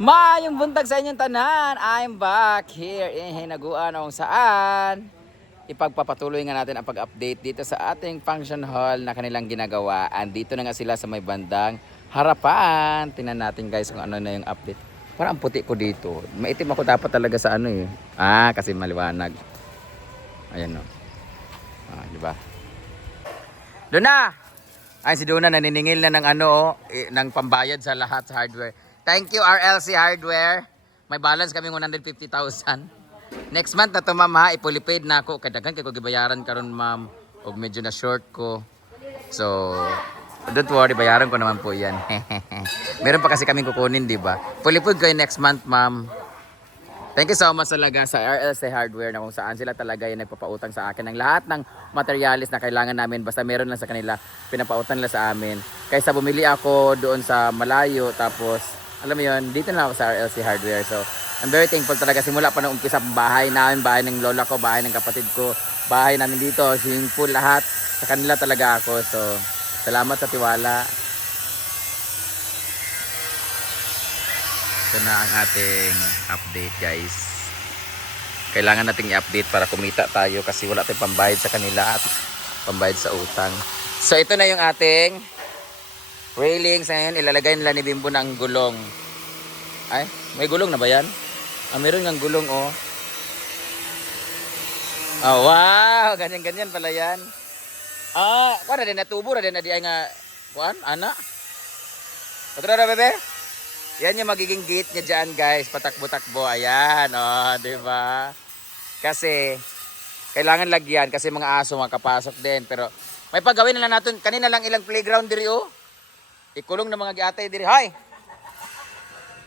Mayong buntag sa inyong tanan. I'm back here in Hinaguan kung saan ipagpapatuloy nga natin ang pag-update dito sa ating function hall na kanilang ginagawa. Andito na nga sila sa may bandang harapan. Tingnan natin guys kung ano na yung update. Parang ang puti ko dito. Maitim ako dapat talaga sa ano eh. Ah, kasi maliwanag. Ayan o. Ah, di ba? Luna! Ay, si Duna naniningil na ng ano, oh, eh, ng pambayad sa lahat sa hardware. Thank you, RLC Hardware. May balance kami 150,000. Next month na to, ma'am, ha? Ipulipaid na ako. Kadagan kay ko gibayaran karon ma'am. O medyo na short ko. So, don't worry, bayaran ko naman po yan. Meron pa kasi kaming kukunin, di ba? Pulipod ko next month, ma'am. Thank you so much talaga sa RLC Hardware na kung saan sila talaga yung nagpapautang sa akin ng lahat ng materialis na kailangan namin. Basta meron lang sa kanila, pinapautang nila sa amin. Kaysa bumili ako doon sa malayo, tapos, alam mo yun, dito na ako sa RLC Hardware. So, I'm very thankful talaga. Simula pa nung umpisa, bahay namin, bahay ng lola ko, bahay ng kapatid ko, bahay namin dito, swimming pool, lahat. Sa kanila talaga ako. So, salamat sa tiwala. Ito na ang ating update guys. Kailangan nating i-update para kumita tayo kasi wala tayong pambayad sa kanila at pambayad sa utang. So ito na yung ating railings. Ngayon ilalagay nila ni Bimbo ng gulong. Ay, may gulong na ba yan? Ah, meron ng gulong oh. Oh, wow! Ganyan-ganyan pala yan. Ah, kuha na din natubo na din na di ay nga, kuhan, ana? Na na, bebe? Yan yung magiging gate niya dyan, guys. Patakbo-takbo. Ayan, oh, di ba? Kasi, kailangan lagyan kasi mga aso makapasok din. Pero, may paggawin na lang natin. Kanina lang ilang playground diri, oh. Ikulong ng mga giatay diri. Hay!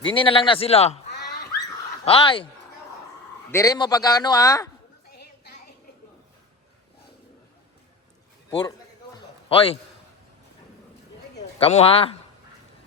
Dini na lang na sila. Hay! Diri mo pag ano, ha? Pur Hoy! Kamu, ha?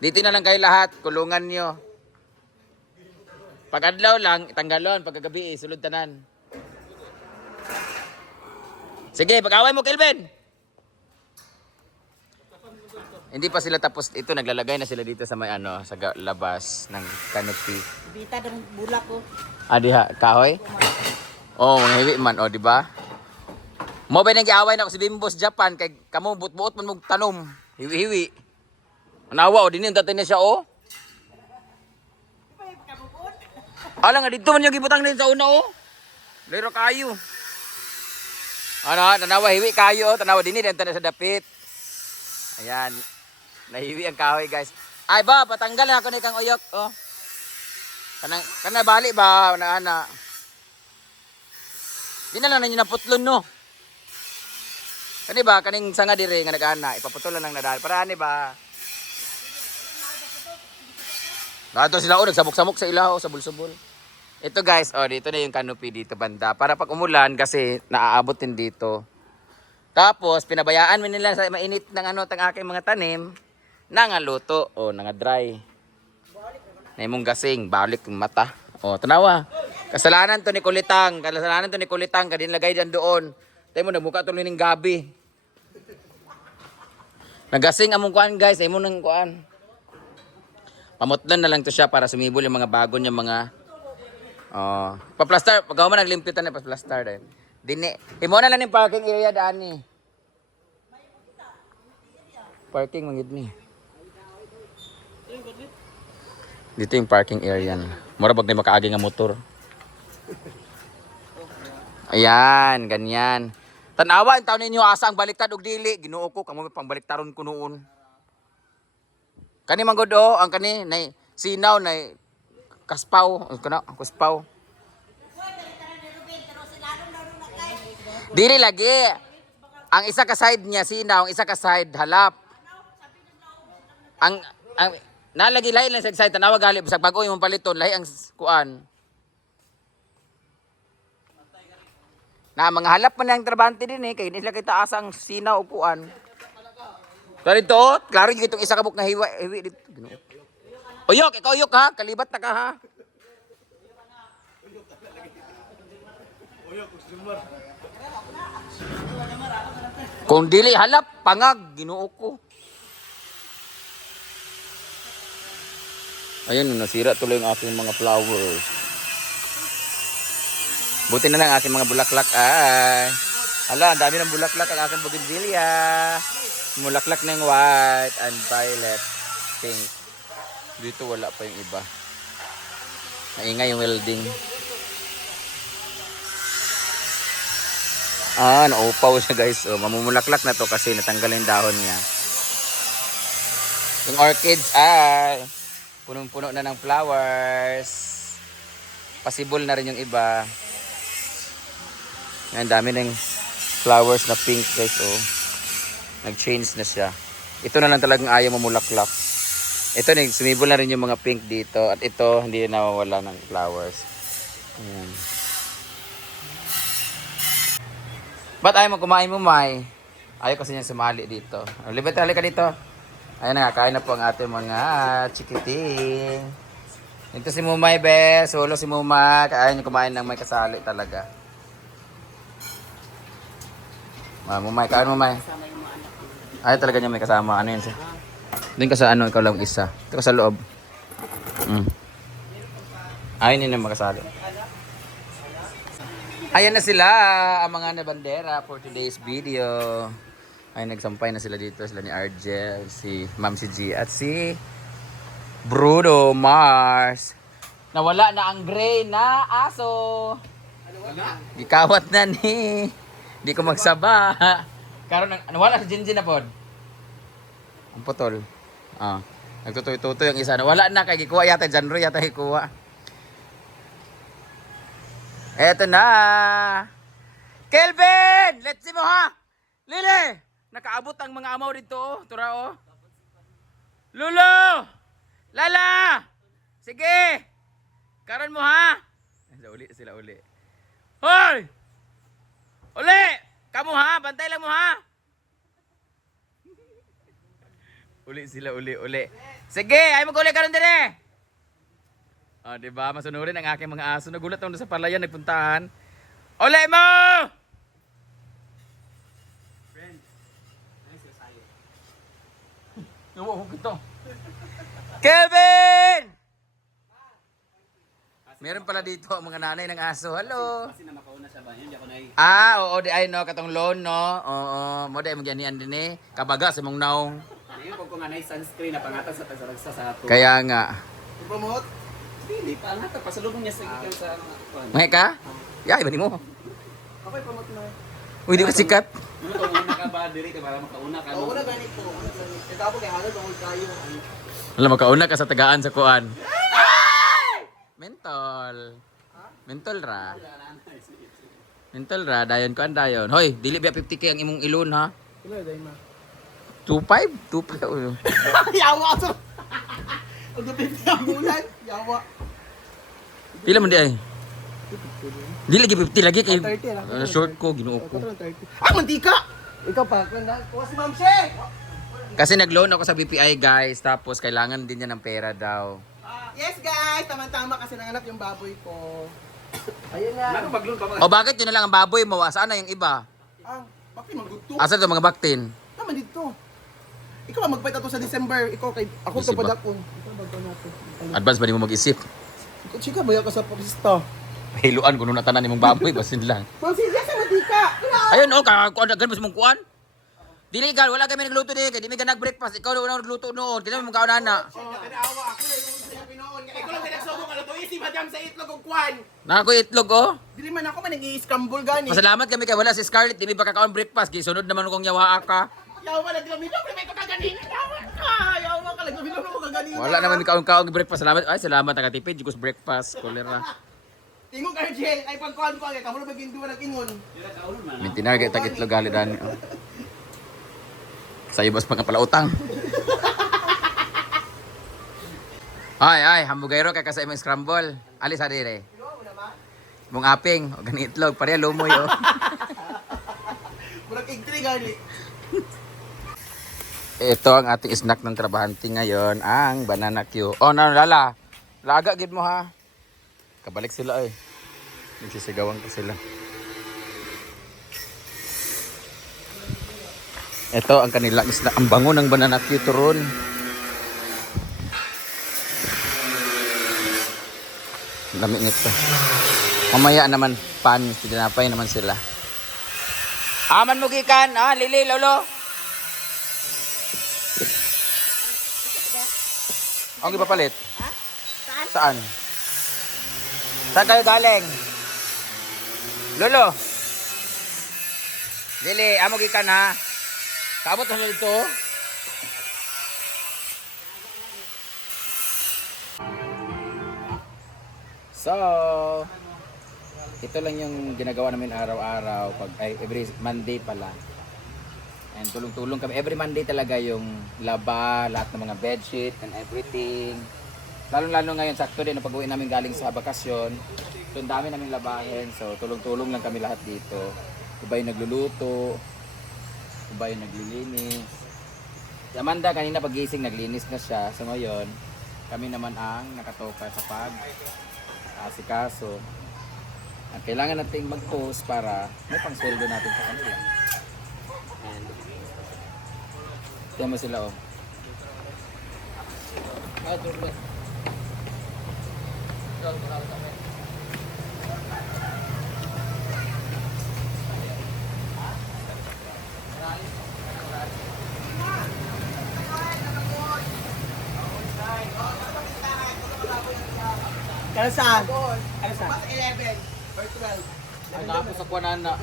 Dito na lang kayo lahat, kulungan nyo. Pag adlaw lang, tanggalon. Pag gabi, sulod tanan. Sige, pag-away mo, Kelvin! Hindi pa sila tapos ito, naglalagay na sila dito sa may ano, sa labas ng canopy. Bita ng bulak ko. Ah, diha, kahoy? Oh, mga man, oh, di ba? Mo ba nang giaway na ako si Bimbos Japan kay kamo buot-buot man mong tanom. Hiwi-hiwi. Anawa o dinin tatay na siya oh. Ala nga dito man yung gibutang din sa una oh. Lero kayo. Ano, tanawa hiwi kayo, oh. tanawa dinin dan sa dapit. Ayan. Nahiwi ang kahoy guys. Ay ba, patanggal na ako ni kang uyok oh. Kanang kana bali ba na ana. Di na lang ninyo naputlon no. Kani ba kaning sanga dire nga nagana ipaputulan lang nadal para ani ba. Dato sila oh nagsabok-samok sa ilaw sa bulsubol. Ito guys, oh dito na yung canopy dito banda para pag umulan kasi naaabot din dito. Tapos pinabayaan mo nila sa mainit ng ano tang aking mga tanim na nga luto o na nga dry. Na imong gasing, balik mata. O, tanawa. Kasalanan to ni Kulitang. Kasalanan to ni Kulitang. Kadin lagay dyan doon. Tayo mo, nagmuka tuloy ng gabi. Nagasing among kuan guys. Ay mo nang kuan. Pamutlan na lang to siya para sumibol yung mga bago niya mga Oh, pa-plaster, pag ako man naglimpitan na pa-plaster din. Dini, imo na lang yung parking area daan ni. Parking mangid ni. Dito yung parking area na. Mura pag di makaagi nga motor. Ayan, ganyan. Tanawa, ang taon ninyo asa ang baliktad og dili. Ginoo ko, kamo pangbaliktaron ko noon. Kani man gud oh, ang kani nay sinaw nay kaspaw, ang kana kaspaw. Dili lagi. Ang isa ka side niya sinaw, ang isa ka side halap. Ang ang nalagi lahi lang sa side tanawa gali bisag bag-o imong paliton lahi ang kuan. Na mga halap man ang trabante din eh kay nila kita asang sinaw upuan. Dari to, klaro yung itong isa kabuk na hiwa, hiwi dito. Uyok, ikaw uyok ha, kalibat na ka ha. Kung dili halap, pangag, ginoo ko. Ayun, nasira tuloy ang aking mga flowers. Buti na lang aking mga bulaklak ay. Hala, ang dami ng bulaklak ang aking bougainvillea. Bulaklak ng white and violet pink. Dito wala pa yung iba. Maingay yung welding. Ah, naupaw siya guys. Oh, mamumulaklak na to kasi natanggal yung dahon niya. Yung orchids ay punong-puno na ng flowers. Possible na rin yung iba. Ang dami ng flowers na pink guys oh. Nag-change na siya. Ito na lang talagang ayaw mamulaklak. Ito na, sumibol na rin yung mga pink dito. At ito, hindi na nawawala ng flowers. Ayan. Ba't ayaw mo kumain mo, May? Ayaw kasi niya sumali dito. Libet, halika dito. Ayan na, kakain na po ang ating mga chikiting. Ito si Mumay, be. Solo si Mumay. Ayaw niya kumain ng may kasali talaga. Ah, Mumay, kain Mumay. Ayaw talaga niya may kasama. Ano yun siya? Doon ka sa ano, ikaw lang isa. Ito sa loob. Mm. Ayaw niya na makasali. Ayan na sila, ang mga nabandera for today's video. Ay, nagsampay na sila dito. Sila ni Argel, si Ma'am si G, at si Bruno Mars. Nawala na ang gray na aso. Gikawat na ni. Di ko magsaba. Karon nawala si Jinjin na pod. Ang putol. Ah. Nagtutoy-tutoy ang isa. Nawala na kay gikuha yata Janro yata gikuha. Eto na. Kelvin! Let's see mo ha! Lili! Nakaabot ang mga amaw dito. oh. Tura oh. Lulo! Lala! Sige! Karon mo ha! Sa uli sila uli. Hoy! Uli! Kamu ha! Bantay lang mo ha! uli sila uli uli. Sige! Ay mag-uli karon din eh! Ah, di ba? Masunurin ang aking mga aso. Nagulat ako sa palayan, nagpuntahan. Ole mo! Nawa ko kito. Kevin! Meron pala dito ang mga nanay ng aso. Hello. Kasi na makauna sa banyo, hindi ako nai. Ah, oo, di ay no, katong loan no. Oo, mo dai magyanian din eh. Kabaga sa mong naong. Ngayon kung kung anay sunscreen na pangatan sa tagsaragsa sa ato. Kaya nga. promote? Hindi, pangatan. Pasalubong niya sa ikan sa mga ka? Ya, iba ni mo. Okay, promote na. Uy, di ka sikat. Ano kung una ka ba, diri ka para makauna ka. Oo, una ganit po. Una ganit. Kaya po kay Harold, bangol tayo. Alam, makauna ka sa tagaan sa kuan. Mentol. Mentol ra. Mentol ra, dayon kuan dayon. Hoy, dili biya 50k ang imong ilon ha. Kilo, dahil ma. 25? 25. Yawa sa... Ang gabit niya ang bulan. Yawa. Pila man di ay? Di lagi 50 lagi kay 30 lang. uh, short ko ginuo ko. 30. Ah, mantika! Ikaw pa. Kuha si Ma'am She! Kasi nag-loan ako sa BPI guys, tapos kailangan din niya ng pera daw. Yes, guys! Tama-tama kasi nanganap yung baboy ko. Ayun na. Ano maglun pa mga? O bakit yun na lang ang baboy mo? Saan na yung iba? Ah, bakit maguto? Asa to mga baktin? Tama dito. Ikaw ang magpayta to sa December. Ikaw kay... Ako to ba? ba natin? Advance ba di mo mag-isip? Ikaw, chika, baya ka sa pista. Hiluan kuno na tanan nimong baboy basin lang. Sige sa mantika! Ayun oh, kakakuan na mas mong kuan. Dili gal, wala kami nagluto din kay di mi ganag breakfast. Ikaw na nagluto noon. Kaya mo makaon na. Kinaawa ako na yung sa pinoon. Ikaw lang pinagsobong ano to. Isi madam sa itlog og kwan. Na ako itlog oh. Dili man ako man nag-i-scramble gani. Pasalamat kami kay wala si Scarlett, di mi ba kakaon breakfast. Kay sunod naman kong yawa ka. Yawa na glamino, may ko kaganina. Yawa ka. Yawa ka. Glamino mo kaganina. Wala naman mi kaon-kaon breakfast. Salamat. Ay, salamat tagatipid jud breakfast. Kolera. Ingon ka Jel, ay pagkuhan ko ay kamulo maging duwa ng ingon. Mintinar kay tagitlog gali dani. oh. Sa ibas pang palautang. Ay, ay, hambugayro kay kasay imong scramble. Alis sa dire. Mong aping, o gani itlog, pareha lumoy oh. Murag igtri gani. Ito ang ating snack ng trabahante ngayon, ang banana Q. Oh, na lala. Laga gid mo ha. Kabalik sila eh. Nagsisigawan ko sila. Ito ang kanilang snack. Ang bango ng banana Q turon. Dami nito. Mamaya naman pan, tinapay naman sila. Aman mo gikan, ah, lili, lolo. Ang ipapalit? Saan? Saan kayo galing? Lolo. Lili, amo gikan ha. Kamot na dito. So, ito lang yung ginagawa namin araw-araw pag ay every Monday pala. And tulong-tulong kami. Every Monday talaga yung laba, lahat ng mga bedsheet and everything. Lalo-lalo ngayon, sakto din pag-uwi namin galing sa bakasyon. So, ang dami namin labahin. So, tulong-tulong lang kami lahat dito. Iba yung nagluluto, iba yung naglilinis. Si Amanda kanina pagising naglinis na siya. So ngayon, kami naman ang nakatoka sa pag asikaso. Ang kailangan nating mag-post para may pangsweldo natin sa kanila. And, Tiyan mo sila oh. Kaya saan? Kaya saan? Mas 11 or 12. Ang napo sa kuwanan na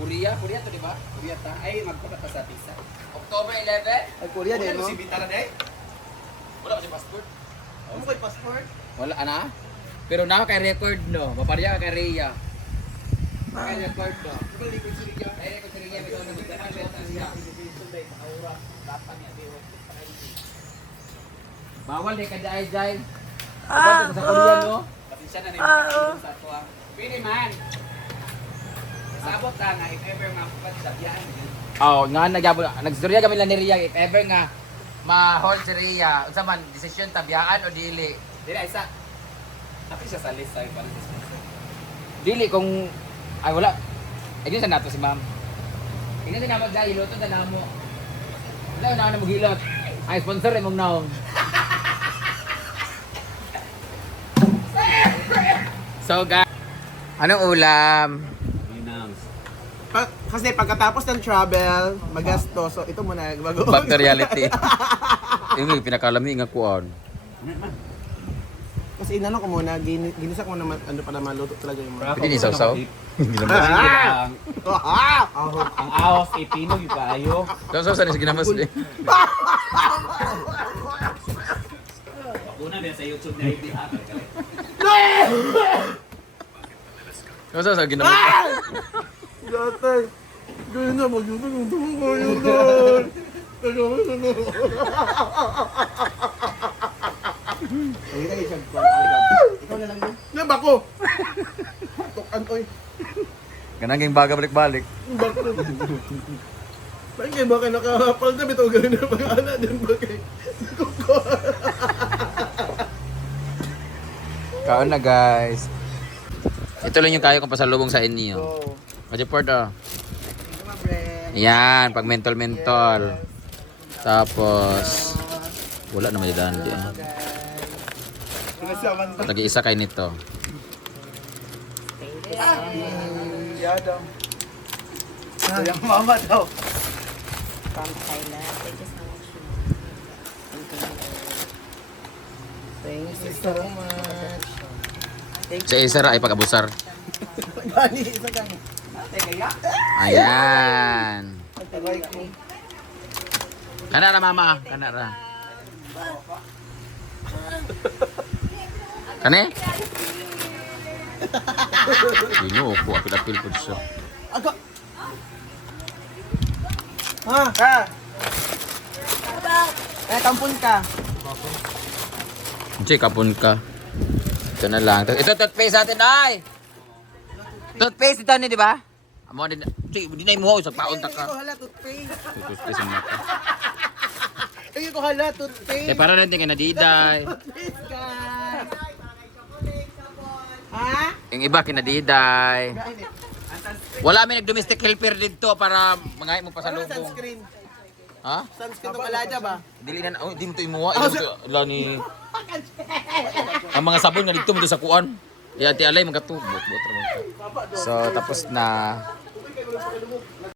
Korea, Korea to di ba? Kuya ta, ay magpapit pa sa tisa. October 11? Ay, Korea din, no? Si Bintara day? Wala ba si passport? Ano ko yung passport? Wala ana. Pero na kay record no, maparya ka kay Rhea. Kay record no. Ay record si Rhea bitaw na bitaw siya. Bawal ni kada ay jay. Ah, sa Korea no. Pasensya na rin sa ato ah. Pili man. Sabot ta nga if ever mapupat sa biyahe. Oh, nga nagyabo nagstorya kami lang ni Rhea if ever nga ma-hold si Rhea, unsa man desisyon tabiyaan o dili? Dili isa. Tapi siya sa list ay sa sponsor. Dili kung ay wala. Ay din sa nato si ma'am. Ina din naman dahil luto na namo. Wala na na magilot. Ay sponsor imong naong. So guys, anong ulam? Pa- kasi pagkatapos ng travel, magasto. So, ito muna. Bago. Back to reality. Yung pinakalami nga kuan. Kasi inano ko muna, gin- ginisa ko naman, ano para maluto talaga yung mga. Pwede ni sausaw. Hindi naman. Ang Ah! ang aos kay Pino yung kaayo. Sausaw sa ni sige naman. Una din sa YouTube na hindi Sausaw sa ginawa. Dati, gawin na, mag-yuto yung tumo ko yun doon. Nagawin na na. Ay, ay, siya. Ikaw na lang yun. Na, bako! Tukan, oy. Ganang baga balik-balik. Bako. Bakit kayo baka nakahapal na bitaw gawin na pag-ana din ba kay Kuko? Kaon na guys. Ito lang yung kayo kong pasalubong sa inyo. So, oh. ito mga bread. Yan, pag mentol-mentol. Tapos, wala na may daan dyan. Pinasaman ba? Lagi isa kay nito. Yada. Ito yung mama daw. from Thailand. Thank you so much. Thank you. Thank you so much. Sa isa ra ay pag-abusar. Bani, isa kang. Ayan. Tagay ko. Kana ra mama, kana ra. Kane? Dino ko apil-apil po siya. Aga! Ha? Ha? Eh, tampon ka. Che, kapon ka. Ito na lang. Ito toothpaste natin ay. Toothpaste ito ni, di ba? Amo din. Che, di na imuha sa paon ta Ay, ka. ko hala, toothpaste. Toothpaste mo ka. Ay, ko hala, toothpaste. Eh para rin tingin na diday. Ha? Yung iba kinadiday. Wala may nag-domestic helper dito para mga mo Ano pasalubong. sunscreen? Ha? Sunscreen ng alaja ba? Dili na oh, di mo to imuha. Ito to la ni ang mga sabon nga dito mo sa kuan. Ya ti alay mga tubot. So tapos na